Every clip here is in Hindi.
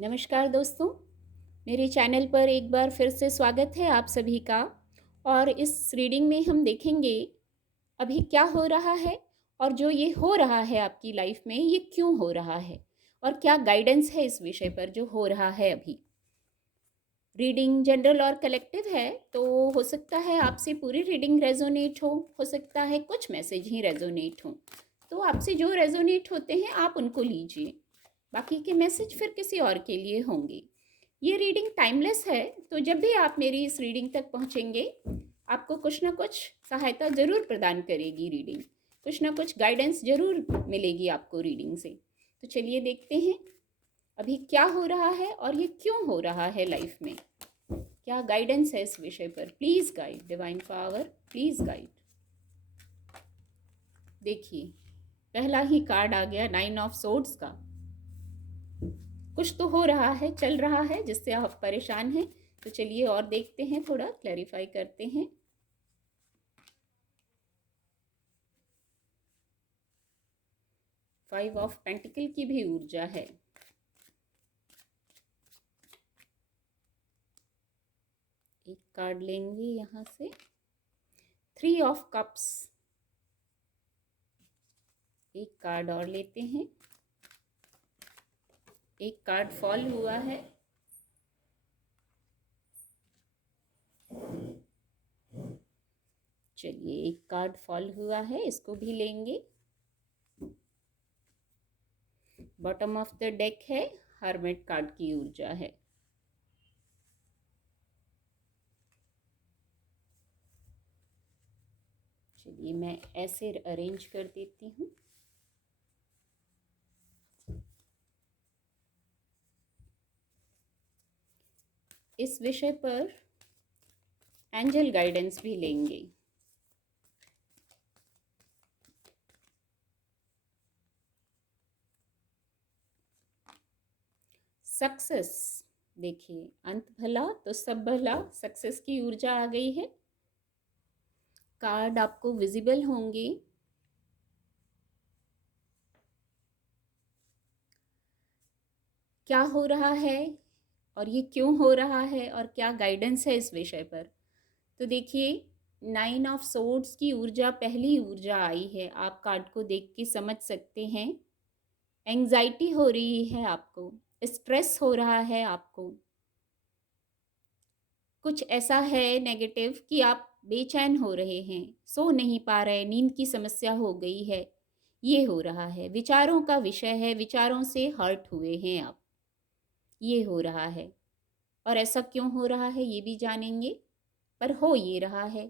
नमस्कार दोस्तों, मेरे चैनल पर एक बार फिर से स्वागत है आप सभी का। और इस रीडिंग में हम देखेंगे अभी क्या हो रहा है और जो ये हो रहा है आपकी लाइफ में ये क्यों हो रहा है और क्या गाइडेंस है इस विषय पर जो हो रहा है अभी। रीडिंग जनरल और कलेक्टिव है, तो हो सकता है आपसे पूरी रीडिंग रेजोनेट हो सकता है कुछ मैसेज ही रेजोनेट हो। तो आपसे जो रेजोनेट होते हैं आप उनको लीजिए, बाकी के मैसेज फिर किसी और के लिए होंगे। ये रीडिंग टाइमलेस है, तो जब भी आप मेरी इस रीडिंग तक पहुंचेंगे आपको कुछ ना कुछ सहायता ज़रूर प्रदान करेगी रीडिंग, कुछ ना कुछ गाइडेंस ज़रूर मिलेगी आपको रीडिंग से। तो चलिए देखते हैं अभी क्या हो रहा है और ये क्यों हो रहा है लाइफ में, क्या गाइडेंस है इस विषय पर। Please guide, divine power please guide. देखिए, पहला ही कार्ड आ गया 9 ऑफ सोर्ड्स का। कुछ तो हो रहा है, चल रहा है जिससे आप परेशान हैं। तो चलिए और देखते हैं, थोड़ा क्लैरिफाई करते हैं। 5 ऑफ पेंटिकल की भी ऊर्जा है। एक कार्ड लेंगे यहाँ से, 3 ऑफ कप्स। एक कार्ड और लेते हैं, एक कार्ड फॉल हुआ है। चलिए, एक कार्ड फॉल हुआ है, इसको भी लेंगे। बॉटम ऑफ द डेक है, हर्मिट कार्ड की ऊर्जा है। चलिए मैं ऐसे अरेंज कर देती हूँ। इस विषय पर एंजल गाइडेंस भी लेंगे। सक्सेस, देखिए अंत भला तो सब भला, सक्सेस की ऊर्जा आ गई है। कार्ड आपको विजिबल होंगे। क्या हो रहा है और ये क्यों हो रहा है और क्या गाइडेंस है इस विषय पर। तो देखिए, 9 ऑफ सोर्ड्स की ऊर्जा पहली ऊर्जा आई है। आप कार्ड को देख के समझ सकते हैं, एंजाइटी हो रही है आपको, स्ट्रेस हो रहा है आपको, कुछ ऐसा है नेगेटिव कि आप बेचैन हो रहे हैं, सो नहीं पा रहे, नींद की समस्या हो गई है। ये हो रहा है, विचारों का विषय है, विचारों से हर्ट हुए हैं आप, ये हो रहा है। और ऐसा क्यों हो रहा है ये भी जानेंगे, पर हो ये रहा है।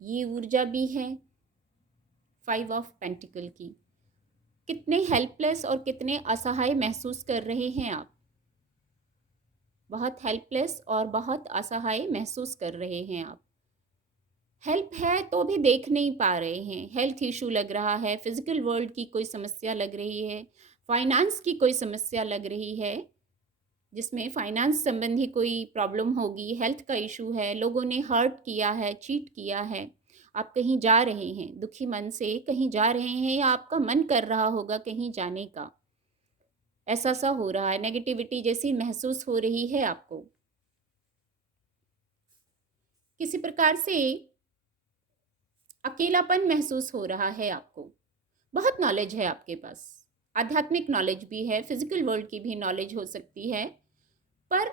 ये ऊर्जा भी है 5 ऑफ पेंटिकल की। कितने हेल्पलेस और कितने असहाय महसूस कर रहे हैं आप, बहुत हेल्पलेस और बहुत असहाय महसूस कर रहे हैं आप। हेल्प है तो भी देख नहीं पा रहे हैं, हेल्थ इशू लग रहा है, फिजिकल वर्ल्ड की कोई समस्या लग रही है, फाइनेंस की कोई समस्या लग रही है जिसमें फाइनेंस संबंधी कोई प्रॉब्लम होगी, हेल्थ का इशू है, लोगों ने हर्ट किया है, चीट किया है। आप कहीं जा रहे हैं दुखी मन से, कहीं जा रहे हैं या आपका मन कर रहा होगा कहीं जाने का, ऐसा सा हो रहा है, नेगेटिविटी जैसी महसूस हो रही है आपको। किसी प्रकार से अकेलापन महसूस हो रहा है आपको। बहुत नॉलेज है आपके पास, आध्यात्मिक नॉलेज भी है, फिजिकल वर्ल्ड की भी नॉलेज हो सकती है, पर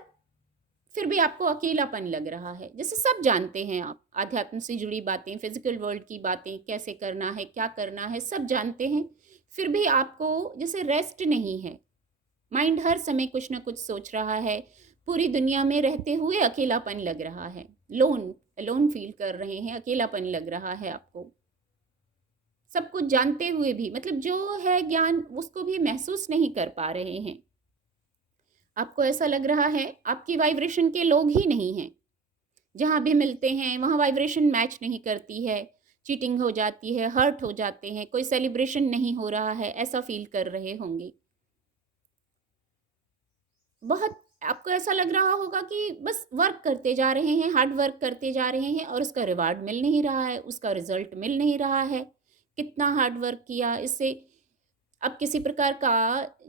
फिर भी आपको अकेलापन लग रहा है। जैसे सब जानते हैं आप, आध्यात्म से जुड़ी बातें, फिजिकल वर्ल्ड की बातें, कैसे करना है क्या करना है सब जानते हैं, फिर भी आपको जैसे रेस्ट नहीं है। माइंड हर समय कुछ ना कुछ सोच रहा है, पूरी दुनिया में रहते हुए अकेलापन लग रहा है, लोन लोन फील कर रहे हैं, अकेलापन लग रहा है आपको। सब कुछ जानते हुए भी, मतलब जो है ज्ञान उसको भी महसूस नहीं कर पा रहे हैं। आपको ऐसा लग रहा है आपकी वाइब्रेशन के लोग ही नहीं हैं, जहाँ भी मिलते हैं वहाँ वाइब्रेशन मैच नहीं करती है, चीटिंग हो जाती है, हर्ट हो जाते हैं, कोई सेलिब्रेशन नहीं हो रहा है, ऐसा फील कर रहे होंगे। बहुत आपको ऐसा लग रहा होगा कि बस वर्क करते जा रहे हैं, हार्ड वर्क करते जा रहे हैं और उसका रिवार्ड मिल नहीं रहा है, उसका रिजल्ट मिल नहीं रहा है। कितना हार्ड वर्क किया, इससे अब किसी प्रकार का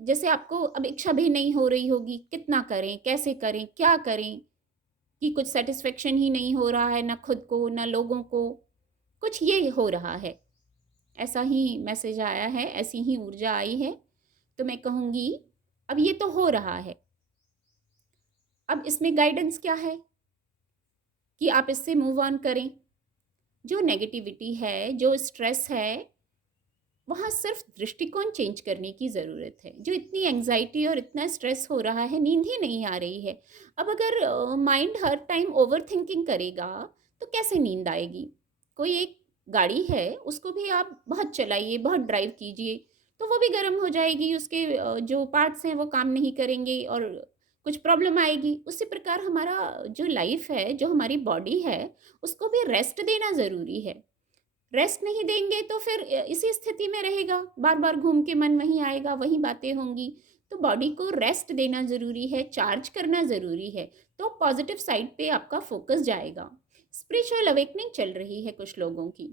जैसे आपको अब इच्छा भी नहीं हो रही होगी, कितना करें, कैसे करें, क्या करें, कि कुछ सैटिस्फैक्शन ही नहीं हो रहा है, ना खुद को, ना लोगों को, कुछ ये हो रहा है। ऐसा ही मैसेज आया है, ऐसी ही ऊर्जा आई है। तो मैं कहूँगी अब ये तो हो रहा है, अब इसमें गाइडेंस क्या है कि आप इससे मूव ऑन करें। जो नेगेटिविटी है, जो स्ट्रेस है, वहाँ सिर्फ दृष्टिकोण चेंज करने की ज़रूरत है। जो इतनी एंग्जाइटी और इतना स्ट्रेस हो रहा है, नींद ही नहीं आ रही है। अब अगर माइंड हर टाइम ओवर थिंकिंग करेगा तो कैसे नींद आएगी। कोई एक गाड़ी है, उसको भी आप बहुत चलाइए, बहुत ड्राइव कीजिए, तो वो भी गर्म हो जाएगी, उसके जो पार्ट्स हैं वो काम नहीं करेंगे और कुछ प्रॉब्लम आएगी। उसी प्रकार हमारा जो लाइफ है, जो हमारी बॉडी है, उसको भी रेस्ट देना ज़रूरी है। रेस्ट नहीं देंगे तो फिर इसी स्थिति में रहेगा, बार बार घूम के मन वहीं आएगा, वहीं बातें होंगी। तो बॉडी को रेस्ट देना ज़रूरी है, चार्ज करना ज़रूरी है, तो पॉजिटिव साइड पे आपका फोकस जाएगा। स्पिरिचुअल अवेकनिंग चल रही है कुछ लोगों की,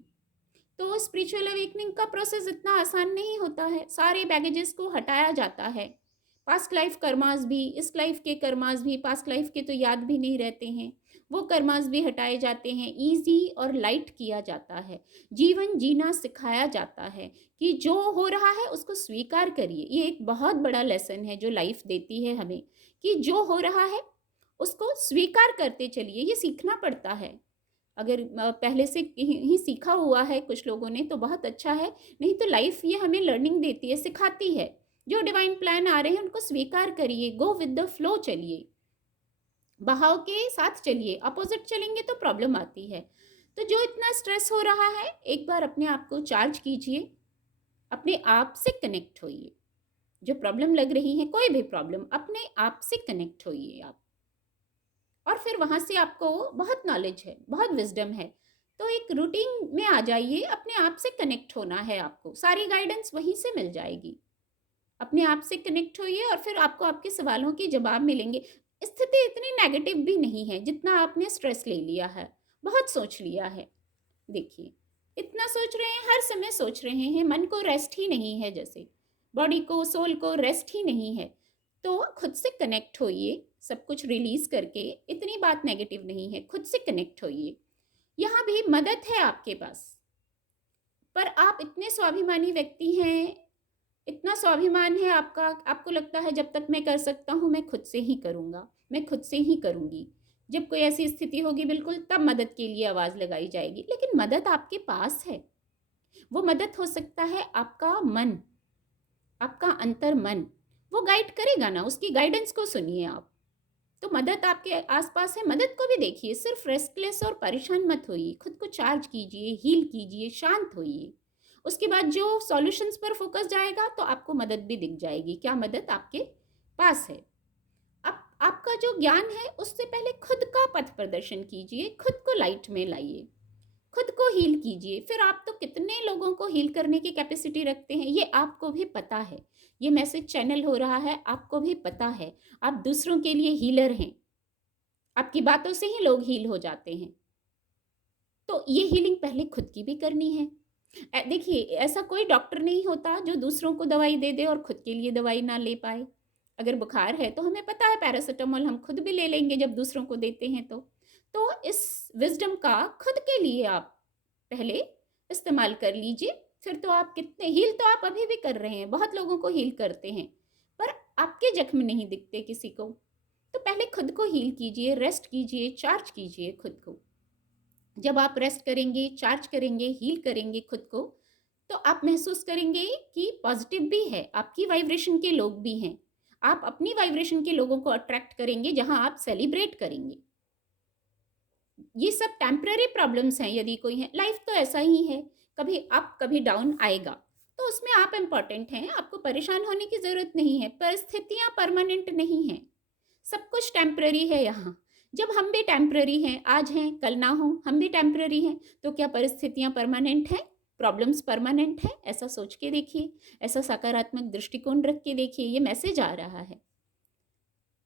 तो स्पिरिचुअल अवेकनिंग का प्रोसेस इतना आसान नहीं होता है। सारे बैगेजेस को हटाया जाता है, पास्ट लाइफ कर्मास भी, इस लाइफ के कर्मास भी, पास्ट लाइफ के तो याद भी नहीं रहते हैं, वो कर्मास भी हटाए जाते हैं, इजी और लाइट किया जाता है। जीवन जीना सिखाया जाता है कि जो हो रहा है उसको स्वीकार करिए। ये एक बहुत बड़ा लेसन है जो लाइफ देती है हमें, कि जो हो रहा है उसको स्वीकार करते चलिए। ये सीखना पड़ता है। अगर पहले से ही सीखा हुआ है कुछ लोगों ने तो बहुत अच्छा है, नहीं तो लाइफ ये हमें लर्निंग देती है, सिखाती है। जो डिवाइन प्लान आ रहे हैं उनको स्वीकार करिए, गो विद द फ्लो चलिए, बहाव के साथ चलिए। अपोजिट चलेंगे तो प्रॉब्लम आती है। तो जो इतना स्ट्रेस हो रहा है, एक बार अपने आप को चार्ज कीजिए, अपने आप से कनेक्ट होइए। जो प्रॉब्लम लग रही है, कोई भी प्रॉब्लम, अपने आप से कनेक्ट होइए आप, और फिर वहाँ से आपको बहुत नॉलेज है, बहुत विजडम है, तो एक रूटीन में आ जाइए। अपने आप से कनेक्ट होना है आपको, सारी गाइडेंस वहीं से मिल जाएगी। अपने आप से कनेक्ट होइए और फिर आपको आपके सवालों के जवाब मिलेंगे। स्थिति इतनी नेगेटिव भी नहीं है जितना आपने स्ट्रेस ले लिया है, बहुत सोच लिया है। देखिए, इतना सोच रहे हैं, हर समय सोच रहे हैं, मन को रेस्ट ही नहीं है, जैसे बॉडी को, सोल को रेस्ट ही नहीं है। तो खुद से कनेक्ट होइए, सब कुछ रिलीज करके। इतनी बात नेगेटिव नहीं है, खुद से कनेक्ट होइए। यहाँ भी मदद है आपके पास, पर आप इतने स्वाभिमानी व्यक्ति हैं, इतना स्वाभिमान है आपका, आपको लगता है जब तक मैं कर सकता हूँ मैं खुद से ही करूँगा, मैं खुद से ही करूँगी। जब कोई ऐसी स्थिति होगी बिल्कुल तब मदद के लिए आवाज़ लगाई जाएगी। लेकिन मदद आपके पास है। वो मदद हो सकता है आपका मन, आपका अंतर मन, वो गाइड करेगा ना, उसकी गाइडेंस को सुनिए आप। तो मदद आपके आसपास है, मदद को भी देखिए। सिर्फ रेस्टलेस और परेशान मत होइए, खुद को चार्ज कीजिए, हील कीजिए, शांत होइए। उसके बाद जो सॉल्यूशंस पर फोकस जाएगा तो आपको मदद भी दिख जाएगी, क्या मदद आपके पास है। अब आपका जो ज्ञान है उससे पहले खुद का पथ प्रदर्शन कीजिए, खुद को लाइट में लाइए, खुद को हील कीजिए। फिर आप तो कितने लोगों को हील करने की कैपेसिटी रखते हैं, ये आपको भी पता है। ये मैसेज चैनल हो रहा है, आपको भी पता है। आप दूसरों के लिए हीलर हैं, आपकी बातों से ही लोग हील हो जाते हैं। तो ये हीलिंग पहले खुद की भी करनी है। देखिए, ऐसा कोई डॉक्टर नहीं होता जो दूसरों को दवाई दे दे और खुद के लिए दवाई ना ले पाए। अगर बुखार है तो हमें पता है पैरासिटामोल हम खुद भी ले लेंगे जब दूसरों को देते हैं तो इस विजडम का खुद के लिए आप पहले इस्तेमाल कर लीजिए। फिर तो आप कितने हील तो आप अभी भी कर रहे हैं, बहुत लोगों को हील करते हैं, पर आपके जख्म नहीं दिखते किसी को। तो पहले खुद को हील कीजिए, रेस्ट कीजिए, चार्ज कीजिए खुद को। जब आप रेस्ट करेंगे, चार्ज करेंगे, हील करेंगे खुद को, तो आप महसूस करेंगे कि पॉजिटिव भी है, आपकी वाइब्रेशन के लोग भी हैं। आप अपनी वाइब्रेशन के लोगों को अट्रैक्ट करेंगे जहां आप सेलिब्रेट करेंगे। ये सब टेम्पररी प्रॉब्लम्स हैं, यदि कोई है, लाइफ तो ऐसा ही है, कभी अप कभी डाउन आएगा, तो उसमें आप इम्पॉर्टेंट हैं। आपको परेशान होने की ज़रूरत नहीं है, परिस्थितियाँ परमानेंट नहीं हैं, सब कुछ टेम्पररी है यहाँ। जब हम भी टेम्पररी हैं, आज हैं कल ना हो, हम भी टेम्पररी हैं, तो क्या परिस्थितियाँ परमानेंट हैं, प्रॉब्लम्स परमानेंट हैं? ऐसा सोच के देखिए, ऐसा सकारात्मक दृष्टिकोण रख के देखिए, ये मैसेज आ रहा है।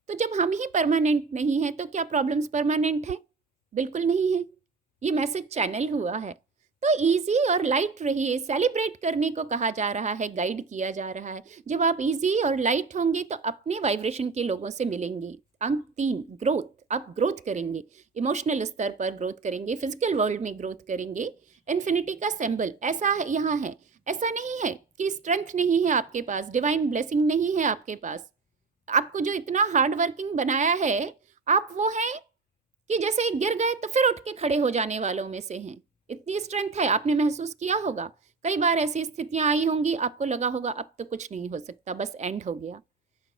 तो जब हम ही परमानेंट नहीं हैं तो क्या प्रॉब्लम्स परमानेंट हैं? बिल्कुल नहीं है। ये मैसेज चैनल हुआ है, तो ईज़ी और लाइट रहिए, सेलिब्रेट करने को कहा जा रहा है, गाइड किया जा रहा है। जब आप ईज़ी और लाइट होंगे तो अपने वाइब्रेशन के लोगों से मिलेंगे। अंक 3 ग्रोथ, आप ग्रोथ करेंगे, इमोशनल स्तर पर ग्रोथ करेंगे, फिज़िकल वर्ल्ड में ग्रोथ करेंगे। इन्फिनिटी का सिंबल ऐसा है, यहाँ है। ऐसा नहीं है कि स्ट्रेंथ नहीं है आपके पास, डिवाइन ब्लेसिंग नहीं है आपके पास। आपको जो इतना हार्ड वर्किंग बनाया है, आप वो हैं कि जैसे गिर गए तो फिर उठ के खड़े हो जाने वालों में से हैं। इतनी स्ट्रेंथ है, आपने महसूस किया होगा। कई बार ऐसी स्थितियाँ आई होंगी, आपको लगा होगा अब तो कुछ नहीं हो सकता, बस एंड हो गया।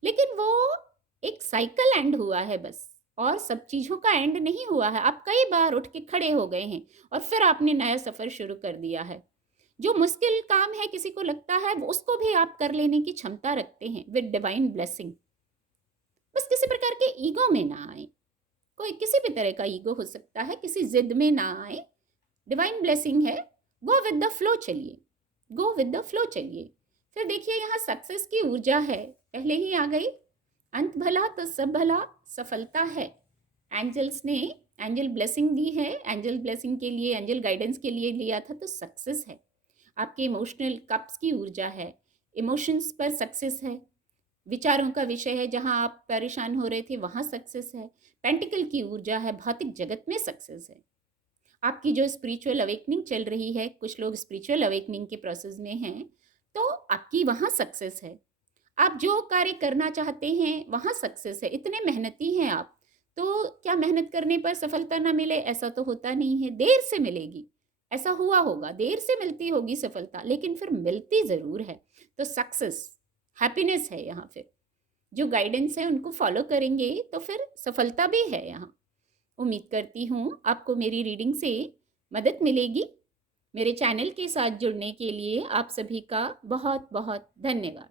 लेकिन वो एक साइकिल एंड हुआ है बस, और सब चीज़ों का एंड नहीं हुआ है। आप कई बार उठ के खड़े हो गए हैं और फिर आपने नया सफ़र शुरू कर दिया है। जो मुश्किल काम है किसी को लगता है, वो उसको भी आप कर लेने की क्षमता रखते हैं विद डिवाइन ब्लेसिंग। बस किसी प्रकार के ईगो में ना आए। कोई किसी भी तरह का ईगो हो सकता है, किसी जिद में ना आए। डिवाइन ब्लेसिंग है, गो विद द फ्लो चलिए, गो विद द फ्लो चलिए। फिर देखिए यहाँ सक्सेस की ऊर्जा है, पहले ही आ गई। अंत भला तो सब भला, सफलता है। एंजल्स ने एंजल ब्लेसिंग दी है, एंजल ब्लेसिंग के लिए, एंजल गाइडेंस के लिए लिया था, तो सक्सेस है। आपके इमोशनल कप्स की ऊर्जा है, इमोशंस पर सक्सेस है। विचारों का विषय है, जहां आप परेशान हो रहे थे वहां सक्सेस है। पेंटिकल की ऊर्जा है, भौतिक जगत में सक्सेस है। आपकी जो स्पिरिचुअल अवेकनिंग चल रही है, कुछ लोग स्पिरिचुअल अवेकनिंग के प्रोसेस में हैं, तो आपकी वहाँ सक्सेस है। आप जो कार्य करना चाहते हैं वहाँ सक्सेस है। इतने मेहनती हैं आप, तो क्या मेहनत करने पर सफलता ना मिले? ऐसा तो होता नहीं है, देर से मिलेगी। ऐसा हुआ होगा, देर से मिलती होगी सफलता, लेकिन फिर मिलती ज़रूर है। तो सक्सेस, हैप्पीनेस है यहाँ। फिर जो गाइडेंस है उनको फॉलो करेंगे तो फिर सफलता भी है यहाँ। उम्मीद करती हूँ आपको मेरी रीडिंग से मदद मिलेगी। मेरे चैनल के साथ जुड़ने के लिए आप सभी का बहुत बहुत धन्यवाद।